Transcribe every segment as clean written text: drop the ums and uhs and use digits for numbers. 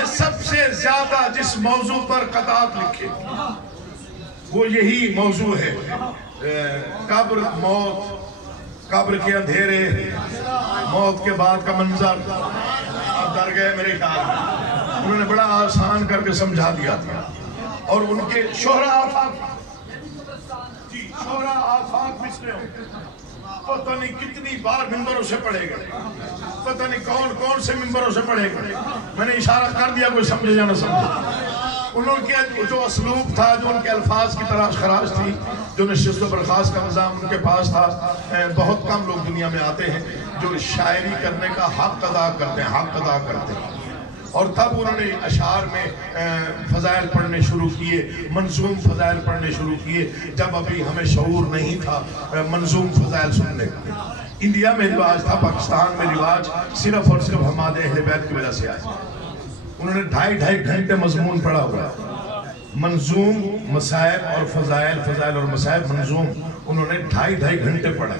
نے سب سے زیادہ جس موضوع پر قطعات لکھے وہ یہی موضوع ہے، قبر، موت، قبر کے اندھیرے، موت کے بعد کا منظر. آپ ڈر گئے میرے خیال میں. انہوں نے بڑا آسان کر کے سمجھا دیا تھا. اور ان کے شہرا آفاق مصرے ہوں، پتہ نہیں کتنی بار ممبروں سے پڑھے گئے، پتہ نہیں کون کون سے ممبروں سے پڑھے گئے. میں نے اشارہ کر دیا، کوئی سمجھے یا نہ سمجھے. انہوں کے جو اسلوب تھا، جو ان کے الفاظ کی تراش خراش تھی، جو نشست و برخاست کا نظام ان کے پاس تھا. بہت کم لوگ دنیا میں آتے ہیں جو شاعری کرنے کا حق ادا کرتے ہیں. اور تب انہوں نے اشعار میں فضائل پڑھنے شروع کیے، منظوم فضائل پڑھنے شروع کیے، جب ابھی ہمیں شعور نہیں تھا منظوم فضائل سننے کا. انڈیا میں رواج تھا، پاکستان میں رواج صرف اور صرف ہمارے اہل بیت کی وجہ سے آیا. انہوں نے 2.5 گھنٹے مضمون پڑھا ہوا ہے، منظوم مصائب اور فضائل اور مصائب منظوم انہوں نے 2.5 گھنٹے پڑھا.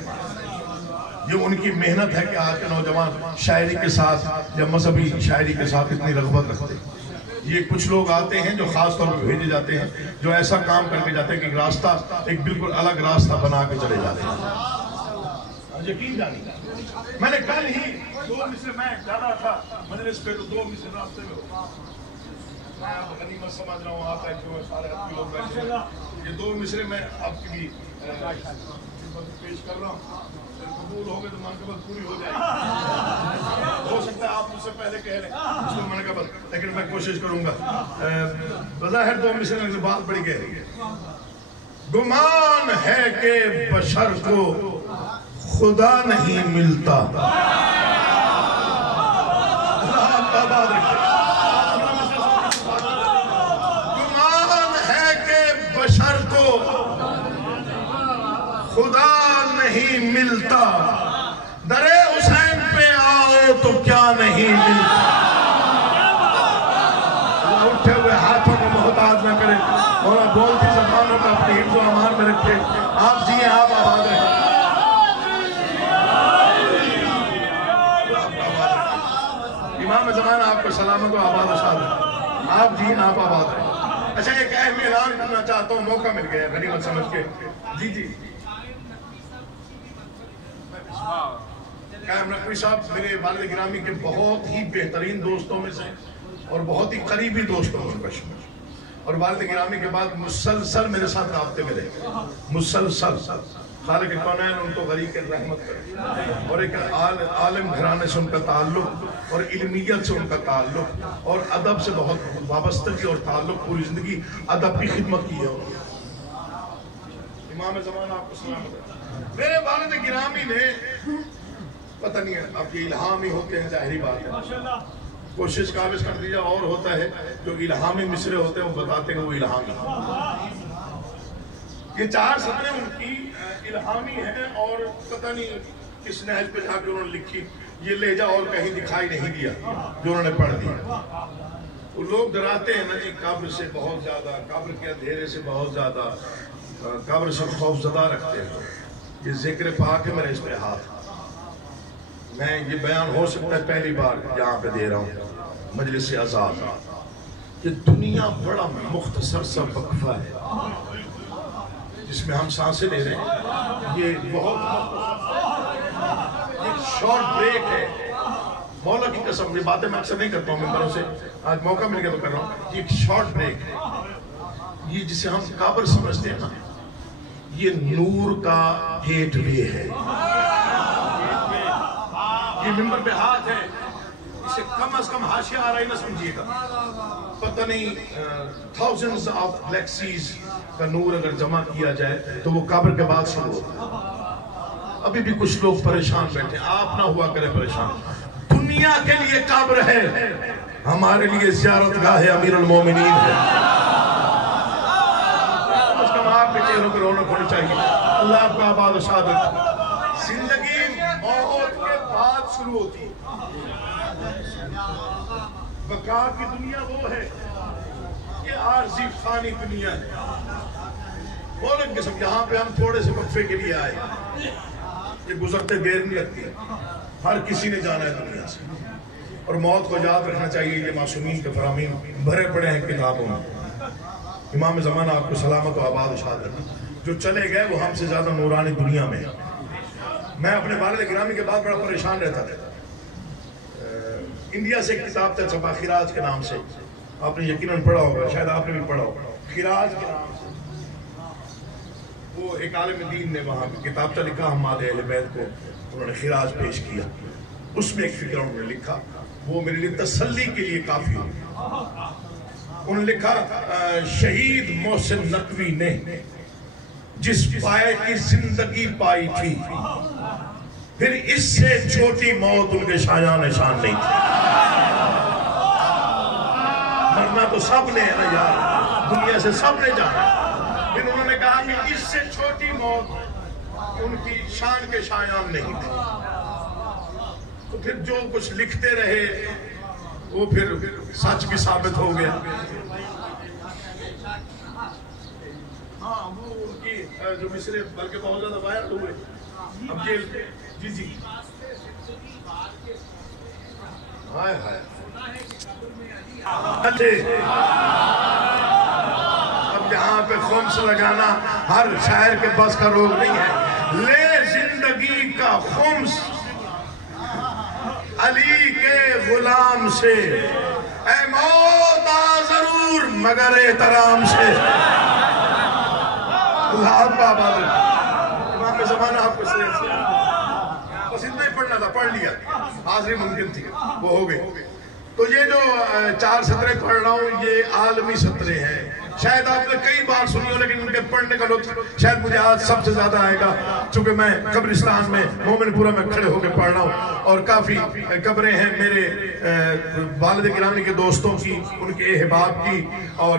یہ ان کی محنت ہے کہ آج کے نوجوان شاعری کے ساتھ یا مذہبی شاعری کے ساتھ اتنی رغبت رکھتے ہیں. یہ کچھ لوگ آتے ہیں جو خاص طور پر بھیجے جاتے ہیں، جو ایسا کام کر کے جاتے ہیں کہ راستہ ایک بالکل الگ راستہ بنا کے چلے جاتے ہیں. یقین جانیے میں نے کل ہی 2 مصرے میں جا رہا تھا مجلس پہ، تو 2 مصرے راستے میں ہو. میں غنیمت سمجھ رہا ہوں، آپ بیٹھے ہوئے سارے آپ کے لوگ بیٹھے ہیں. یہ 2 مصرے میں آپ کی بھی پیش کر رہا ہوں. قبول ہو گئے تو منقبت پوری ہو جائے گی. ہو سکتا ہے آپ مجھ سے پہلے کہہ لیں اس کو منقبت، لیکن میں کوشش کروں گا. بظاہر 2 مصرے میں بات بڑی گہری ہے. گمان ہے کہ بشر کو خدا نہیں ملتا. گمان ہے کہ بشر کو خدا نہیں ملتا، درے حسین پہ آؤ تو کیا نہیں ملتا. اللہ اٹھے ہوئے ہاتھوں کو محتاج نہ کرے اور بولتی زبانوں کا اپنی حفظ و امان میں رکھے. آپ جیئے، آپ آباد رہیں. امام زمان آپ کو سلامت و آباد و شاد. آپ جیئے، آپ آباد رہیں. اچھا ایک اہم اعلان کرنا چاہتا ہوں، موقع مل گیا غنیمت سمجھ کے. جی قائم نقوی صاحب میرے والد گرامی کے بہت ہی بہترین دوستوں میں سے اور بہت ہی قریبی دوستوں میں سے، اور والد گرامی کے بعد مسلسل میرے ساتھ رابطے میں رہے، مسلسل. خالق کونین ان کو غریق رحمت کرے. اور ایک عالم گھرانے سے ان کا تعلق اور علمیت سے ان کا تعلق اور ادب سے بہت وابستگی اور تعلق، پوری زندگی ادب کی خدمت کی ہے. امام زمان آپ کو سلامت ہے. میرے والد گرامی نے پتہ نہیں ہے، اب یہ الہام ہی ہوتے ہیں، ظاہری بات ہے. کوشش قابض کر دیا اور ہوتا ہے جو الہامی مصرے ہوتے ہیں وہ بتاتے ہیں وہ الہامی. یہ 4 سطریں ان کی الہامی ہیں اور پتہ نہیں کس نہج پہ جا کے انہوں نے لکھی. یہ لہجہ اور کہیں دکھائی نہیں دیا جو انہوں نے پڑھ دیا. وہ لوگ ڈراتے ہیں نا جی قبر سے بہت زیادہ، قبر کے اندھیرے سے بہت زیادہ، قبر سے خوف زدہ رکھتے ہیں. یہ ذکر پاک ہے میرے اس پہ ہاتھ. میں یہ بیان ہو سکتا ہے پہلی بار یہاں پہ دے رہا ہوں مجلس آزاد. یہ دنیا بڑا مختصر سا وقفہ ہے جس میں ہم سانسیں لے رہے ہیں. یہ بہت ایک شارٹ بریک ہے. مولا کی قسم، یہ باتیں میں اکثر نہیں کرتا ہوں ممبروں سے، آج موقع مل گیا تو کر رہا ہوں. یہ ایک شارٹ بریک ہے. یہ جسے ہم قبر سمجھتے ہیں نا، یہ نور کا گیٹ وے ہے. یہ ممبر پہ ہاتھ ہے، اسے کم از کم حاشیہ آ رہا ہی نہ سمجھیے گا. پتہ نہیں thousands of galaxies کا نور اگر جمع کیا جائے تو وہ قبر کے بعد شروع ہوتا. ابھی بھی کچھ لوگ پریشان بیٹھے، آپ نہ ہوا کرے پریشان. دنیا کے لیے قبر ہے، ہمارے لیے زیارت گاہ امیر المومنین ہے. اس کا آپ کے چہروں پہ رونق ہونی چاہیے. اللہ آپ کا آباد و شاد رکھے. زندگی موت کے بعد شروع ہوتی ہے. بقا کی دنیا وہ ہے، یہ عارضی فانی دنیا ہے. بولیں قسم یہاں پہ ہم تھوڑے سے وقفے کے لیے آئے، یہ گزرتے دیر نہیں لگتی. ہر کسی نے جانا ہے دنیا سے، اور موت کو یاد رکھنا چاہیے. یہ معصومین کے فرامین بھرے پڑے ہیں کتابوں میں. امام زمانہ آپ کو سلامت و آباد اشاد رکھیں. جو چلے گئے وہ ہم سے زیادہ نورانی دنیا میں. میں اپنے والد گرامی کے بعد بڑا پریشان رہتا تھا. انڈیا سے ایک کتاب تھا چھپا خراج کے نام سے, آپ نے یقیناً پڑھا ہوگا, شاید آپ نے بھی پڑھا ہوگا. خراج کے نام سے وہ ایک عالم دین نے وہاں کتاب تھا لکھا, حماد اہل بیت کو انہوں نے خراج پیش کیا. اس میں ایک فکر انہوں نے لکھا, وہ میرے لیے تسلی کے لیے کافی ہو. انہوں نے لکھا شہید محسن نقوی نے جس پائے کی زندگی پائی تھی, پھر اس سے چھوٹی موت ان کے شایان نشان نہیں تھی. مرنا تو سب نے ہے نا یار, دنیا سے سب نے جانا. پھر انہوں نے کہا کہ اس سے چھوٹی موت ان کی شان کے شایان نہیں تھی. تو پھر جو کچھ لکھتے رہے وہ پھر سچ بھی ثابت ہو گیا. ہاں وہ ان کی جو مصرے بلکہ بہت زیادہ وائرل ہوئے اب جیل پہ. جی جی ہائے ہائے اب یہاں پہ خمس لگانا ہر شاعر کے بس کا روگ نہیں ہے. لے زندگی کا خمس علی کے غلام سے, اے موت آ ضرور مگر احترام سے. اللہ آپ آباد. امام زمانہ آپ کو صحیح سے بس اتنا ہی پڑھنا تھا, پڑھ لیا, حاضری ممکن تھی, وہ ہو گئی. تو یہ جو 4 سطریں پڑھ رہا ہوں یہ عالمی سطریں ہیں. شاید آپ نے کئی بار سنی ہو لیکن ان کے پڑھنے کا لطف شاید مجھے آج سب سے زیادہ آئے گا, چونکہ میں قبرستان میں مومن پورہ میں کھڑے ہو کے پڑھ رہا ہوں. اور کافی قبریں ہیں میرے والد گرامی کے دوستوں کی, ان کے احباب کی, اور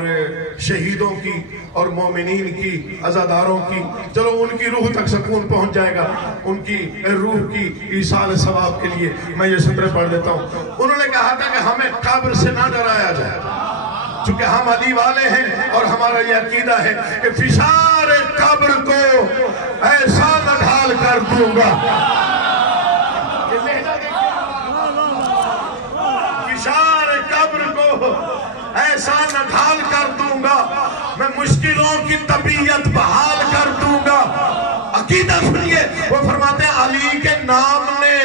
شہیدوں کی, اور مومنین کی, عزاداروں کی. چلو ان کی روح تک سکون پہنچ جائے گا, ان کی روح کی ایصال ثواب کے لیے میں یہ سطریں پڑھ دیتا ہوں. انہوں نے کہا تھا کہ ہمیں قبر سے نہ ڈرایا جائے, چونکہ ہم علی والے ہیں اور ہمارا یہ عقیدہ ہے کہ فشار قبر کو ایسا نہ ڈھال کر دوں گا. فشار قبر کو ایسا نہ ڈھال کر دوں گا, میں مشکلوں کی طبیعت بحال کر دوں گا. عقیدہ سنیے, وہ فرماتے ہیں علی کے نام نے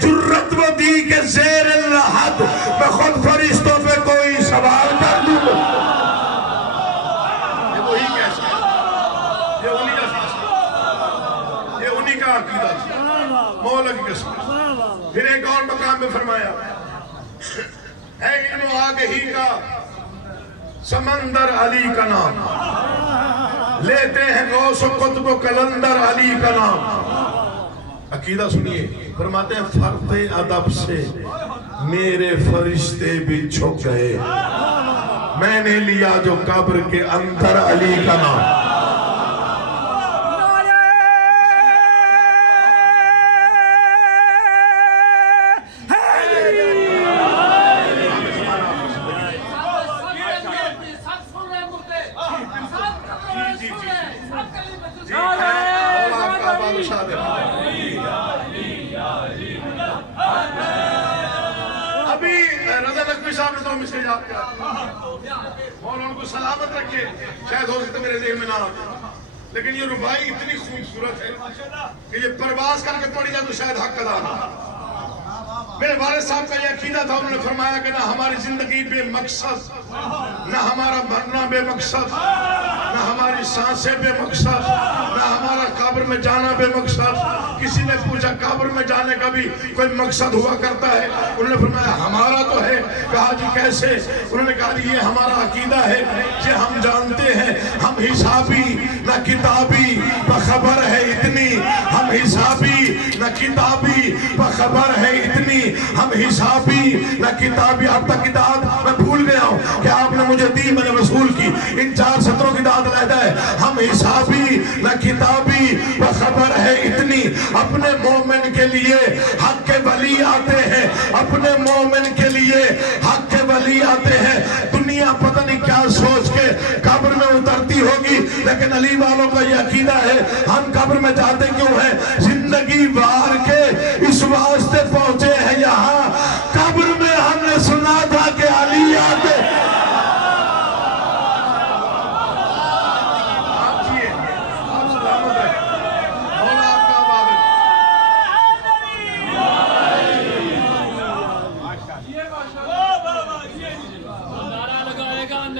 جرت و دی کے زیر الحد میں خود فرشتوں پہ کوئی سوال کر دوں گا. یہ وہی کیسا ہے, یہ انہی کا فیصلہ, یہ انہی کا عقیدہ تھا, مولا کی قسم. پھر ایک اور مقام میں فرمایا اے علم آگہی کا سمندر علی کا نام, لیتے ہیں غوث و قطب و کلندر علی کا نام. عقیدہ سنیے, فرماتے ہیں فرط ادب سے میرے فرشتے بھی جھک گئے, میں نے لیا جو قبر کے اندر علی کا نام. ابھی رضا نقوی صاحب نے تو مسجد آپ کیا مولا ان کو سلامت رکھے, شاید ہو سکتا میرے ذہن میں نہ آتا, لیکن یہ ربائی اتنی خوبصورت ہے کہ یہ پرواز کر کے پڑھی جائے تو شاید حق ادا نہ. میرے والد صاحب کا یہ عقیدہ تھا, انہوں نے فرمایا کہ نہ ہماری زندگی بے مقصد, نہ ہمارا مرنا بے مقصد, نہ ہماری سانسیں بے مقصد, نہ ہمارا قبر میں جانا بے مقصد. کسی نے پوچھا قبر میں جانے کا بھی کوئی مقصد ہوا کرتا ہے؟ انہوں نے فرمایا ہمارا تو ہے. کہا جی کیسے؟ انہوں نے کہا جی یہ ہمارا عقیدہ ہے کہ ہم جانتے ہیں ہم حسابی نہ کتابی بخبر ہے اتنی, ہم حسابی نہ کتابی بخبر ہے اتنی, ہم حسابی نہ کتابی. اب تک کی داد میں بھول گیا ہوں کہ آپ نے مجھے دی, میں نے وصول کی. ان 4 سطروں کی داد رہتا ہے ہم حسابی نہ کتابی بخبر ہے اتنی. اپنے مومن کے لیے حق کے ولی آتے ہیں, اپنے مومن کے لیے حق کے ولی آتے ہیں. دنیا پتہ نہیں کیا سوچ کے قبر میں اترتی ہوگی, لیکن علی والوں کا یہ عقیدہ ہے ہم قبر میں جاتے کیوں ہیں؟ زندگی وار کے اس واسطے پہنچے ہیں یہاں, قبر میں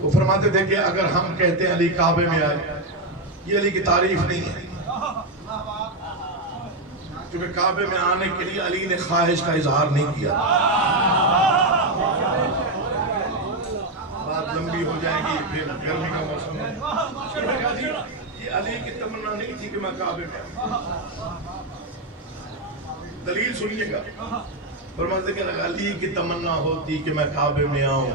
وہ فرماتے تھے کہ اگر ہم کہتے ہیں علی کعبے میں آئے، یہ علی کی تعریف نہیں ہے، کیونکہ کعبے میں آنے کے لیے علی نے خواہش کا اظہار نہیں کیا. بات لمبی ہو جائے گی، پھر گرمی کا موسم ہے. یہ علی کی تمنا نہیں تھی کہ میں کعبے میں آؤں. دلیل سنیے گا. فرماتے کہ علی کی تمنا ہوتی کہ میں کعبے میں آؤں